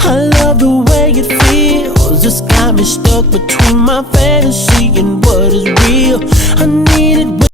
I love the way it feels. It's got me stuck between my fantasy and what is real. I need it.